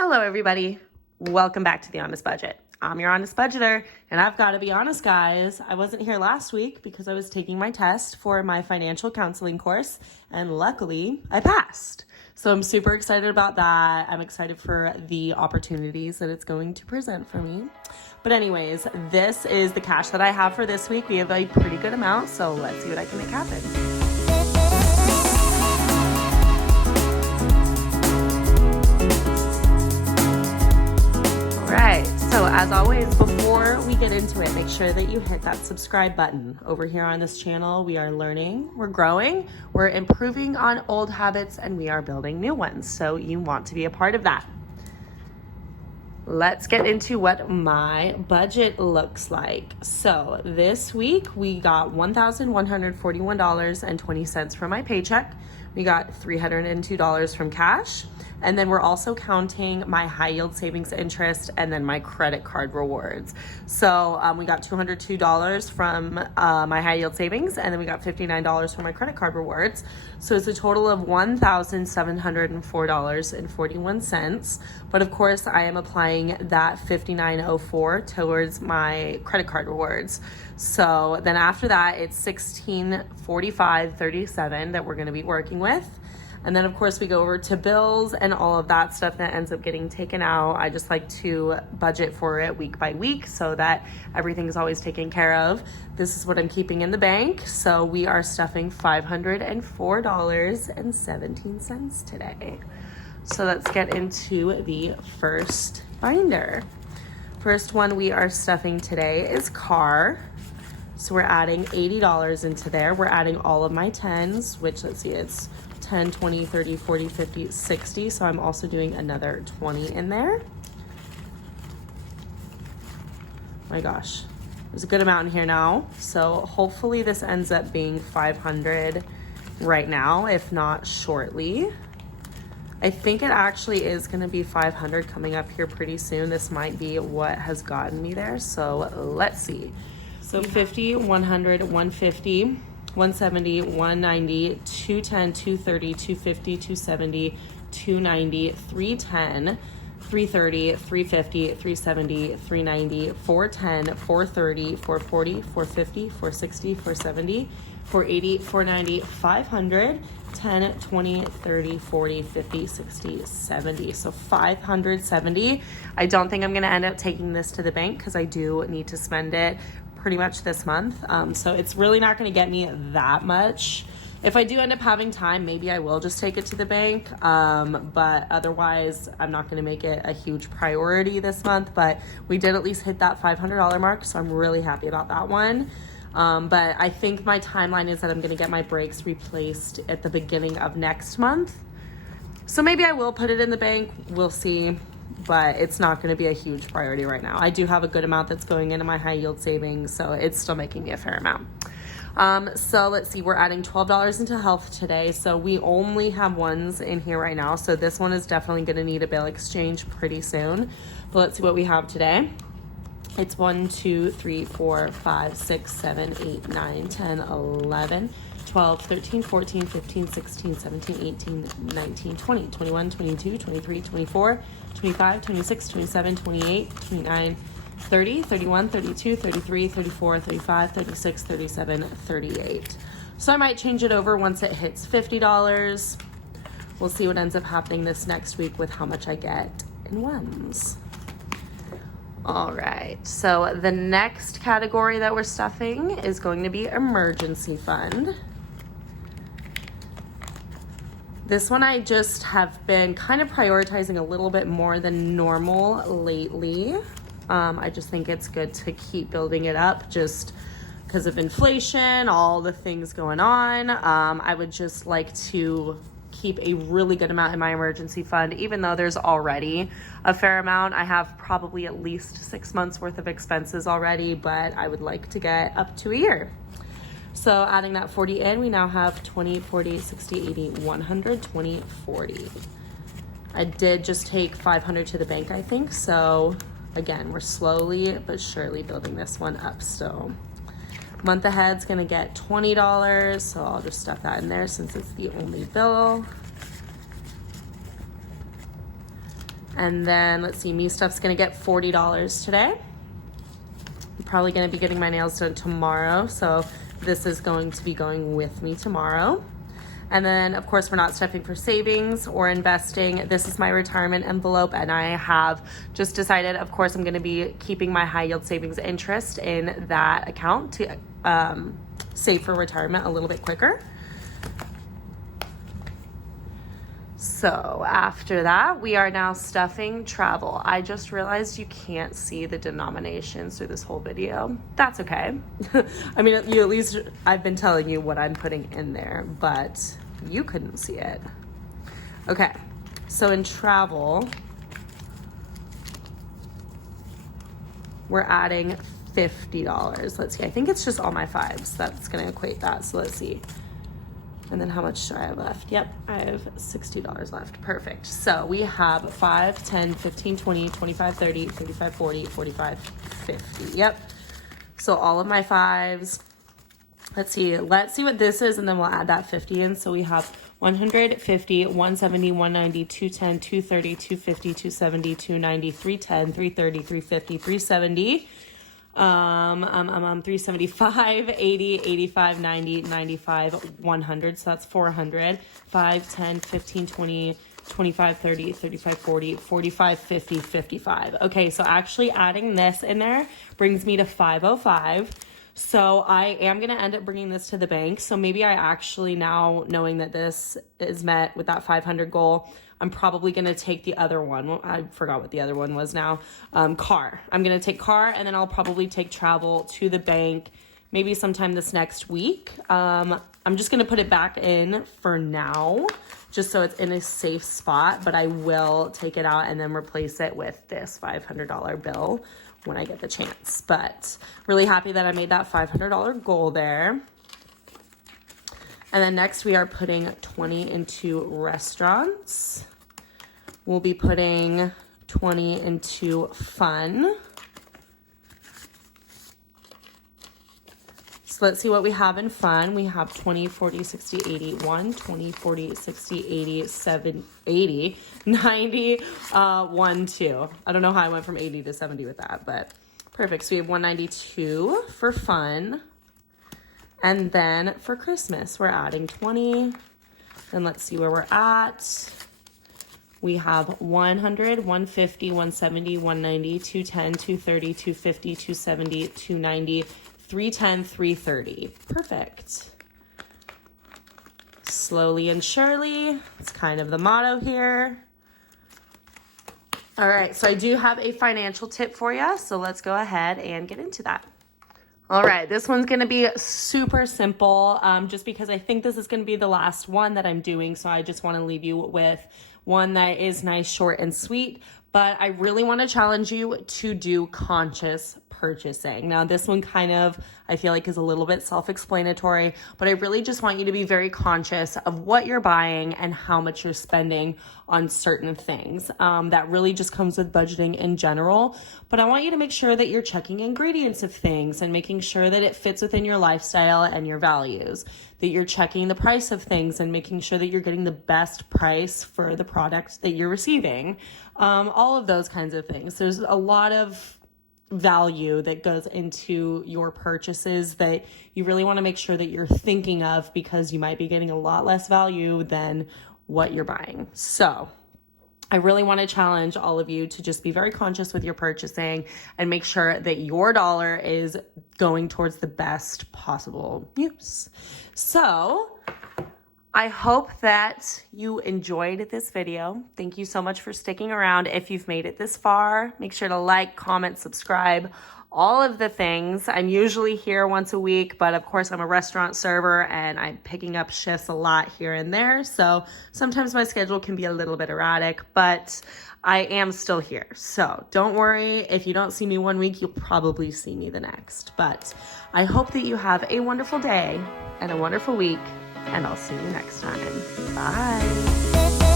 Hello, everybody. Welcome back to The Honest Budget. I'm your honest budgeter, and I've got to be honest, guys. I wasn't here last week because I was taking my test for my financial counseling course, and luckily I passed. So I'm super excited about that. I'm excited for the opportunities that it's going to present for me. But anyways, this is the cash that I have for this week. We have a pretty good amount, so let's see what I can make happen. So as always, before we get into it, make sure that you hit that subscribe button. Over here on this channel, we are learning, we're growing, we're improving on old habits, and we are building new ones. So you want to be a part of that. Let's get into what my budget looks like. So this week we got $1,141.20 from my paycheck. We got $302 from cash. And then we're also counting my high yield savings interest and then my credit card rewards. So we got $202 from my high yield savings, and then we got $59 from my credit card rewards. So it's a total of $1,704.41. But of course, I am applying that $59.04 towards my credit card rewards. So then after that, it's $1645.37 that we're going to be working with. And then of course we go over to bills and all of that stuff that ends up getting taken out. I just like to budget for it week by week so that everything's always taken care of. This is what I'm keeping in the bank. So we are stuffing $504.17 today. So let's get into the first binder. First one we are stuffing today is car. So we're adding $80 into there. We're adding all of my 10s, which let's see, it's 10, 20, 30, 40, 50, 60. So I'm also doing another 20 in there. My gosh, there's a good amount in here now. So hopefully this ends up being 500 right now, if not shortly. I think it actually is going to be 500 coming up here pretty soon. This might be what has gotten me there. So let's see. So 50, 100, 150. 170, 190, 210, 230, 250, 270, 290, 310, 330, 350, 370, 390, 410, 430, 440, 450, 460, 470, 480, 490, 500, 10, 20, 30, 40, 50, 60, 70. So 570. I don't think I'm going to end up taking this to the bank because I do need to spend it pretty much this month. So it's really not going to get me that much. If I do end up having time, maybe I will just take it to the bank. But otherwise, I'm not going to make it a huge priority this month. But we did at least hit that $500 mark. So I'm really happy about that one. But I think my timeline is that I'm going to get my brakes replaced at the beginning of next month. So maybe I will put it in the bank. We'll see. But it's not going to be a huge priority right now. I do have a good amount that's going into my high yield savings, so it's still making me a fair amount. So let's see, we're adding $12 into health today. So we only have ones in here right now. So this one is definitely going to need a bill exchange pretty soon. But let's see what we have today. It's 1, 2, 3, 4, 5, 6, 7, 8, 9, 10, 11, 12, 13, 14, 15, 16, 17, 18, 19, 20, 21, 22, 23, 24, 25, 26, 27, 28, 29, 30, 31, 32, 33, 34, 35, 36, 37, 38. So I might change it over once it hits $50. We'll see what ends up happening this next week with how much I get in ones. All right, so the next category that we're stuffing is going to be emergency fund. This one I just have been kind of prioritizing a little bit more than normal lately. I just think it's good to keep building it up just because of inflation, all the things going on. I would just like to keep a really good amount in my emergency fund, even though there's already a fair amount. I have probably at least 6 months worth of expenses already, but I would like to get up to a year. So adding that 40 in, we now have 20, 40, 60, 80, 100, 20, 40. I did just take 500 to the bank, I think. So again, we're slowly but surely building this one up still. Month ahead's gonna get $20, so I'll just stuff that in there since it's the only bill. And then let's see, Me Stuff's gonna get $40 today. I'm probably gonna be getting my nails done tomorrow, so this is going to be going with me tomorrow. And then of course, we're not stuffing for savings or investing. This is my retirement envelope, and I have just decided, of course, I'm gonna be keeping my high yield savings interest in that account to save for retirement a little bit quicker. So after that, we are now stuffing travel. I just realized you can't see the denominations through this whole video. That's okay. I mean, at least I've been telling you what I'm putting in there, but you couldn't see it. Okay, so in travel, we're adding $50. Let's see, I think it's just all my fives that's gonna equate that, so let's see. And then how much do I have left? Yep, I have $60 left. Perfect. So we have 5, 10, 15, 20, 25, 30, 35, 40, 45, 50. Yep. So all of my fives. Let's see what this is, and then we'll add that 50 in. So we have 150, 170, 190, 210, 230, 250, 270, 290, 310, 330, 350, 370. 375, 80, 85, 90, 95, 100. So that's 400. 5, 10, 15, 20, 25, 30, 35, 40, 45, 50, 55. Okay, so actually adding this in there brings me to 505. So I am going to end up bringing this to the bank. So maybe I actually, now knowing that this is met with that 500 goal, I'm probably going to take the other one. Well, I forgot what the other one was now. Car. I'm going to take car, and then I'll probably take travel to the bank maybe sometime this next week. I'm just going to put it back in for now, just so it's in a safe spot, but I will take it out and then replace it with this $500 bill when I get the chance. But really happy that I made that $500 goal there. And then next we are putting 20 into restaurants. We'll be putting 20 into fun. So let's see what we have in fun. We have 20, 40, 60, 80, 1, 20, 40, 60, 80, 7, 80, 90, 1, 2. I don't know how I went from 80 to 70 with that, but perfect. So we have 192 for fun. And then for Christmas, we're adding 20. Then let's see where we're at. We have 100, 150, 170, 190, 210, 230, 250, 270, 290, 310, 330. Perfect. Slowly and surely. It's kind of the motto here. All right, so I do have a financial tip for you. So let's go ahead and get into that. All right, this one's gonna be super simple, just because I think this is gonna be the last one that I'm doing, so I just wanna leave you with one that is nice, short, and sweet, but I really wanna challenge you to do conscious purchasing. Now, this one kind of, I feel like, is a little bit self-explanatory, but I really just want you to be very conscious of what you're buying and how much you're spending on certain things. That really just comes with budgeting in general, but I want you to make sure that you're checking ingredients of things and making sure that it fits within your lifestyle and your values, that you're checking the price of things and making sure that you're getting the best price for the product that you're receiving. All of those kinds of things. There's a lot of value that goes into your purchases that you really want to make sure that you're thinking of, because you might be getting a lot less value than what you're buying. So I really want to challenge all of you to just be very conscious with your purchasing and make sure that your dollar is going towards the best possible use. So I hope that you enjoyed this video. Thank you so much for sticking around. If you've made it this far, make sure to like, comment, subscribe, all of the things. I'm usually here once a week, but of course I'm a restaurant server and I'm picking up shifts a lot here and there. So sometimes my schedule can be a little bit erratic, but I am still here. So don't worry. If you don't see me one week, you'll probably see me the next. But I hope that you have a wonderful day and a wonderful week, and I'll see you next time. Bye.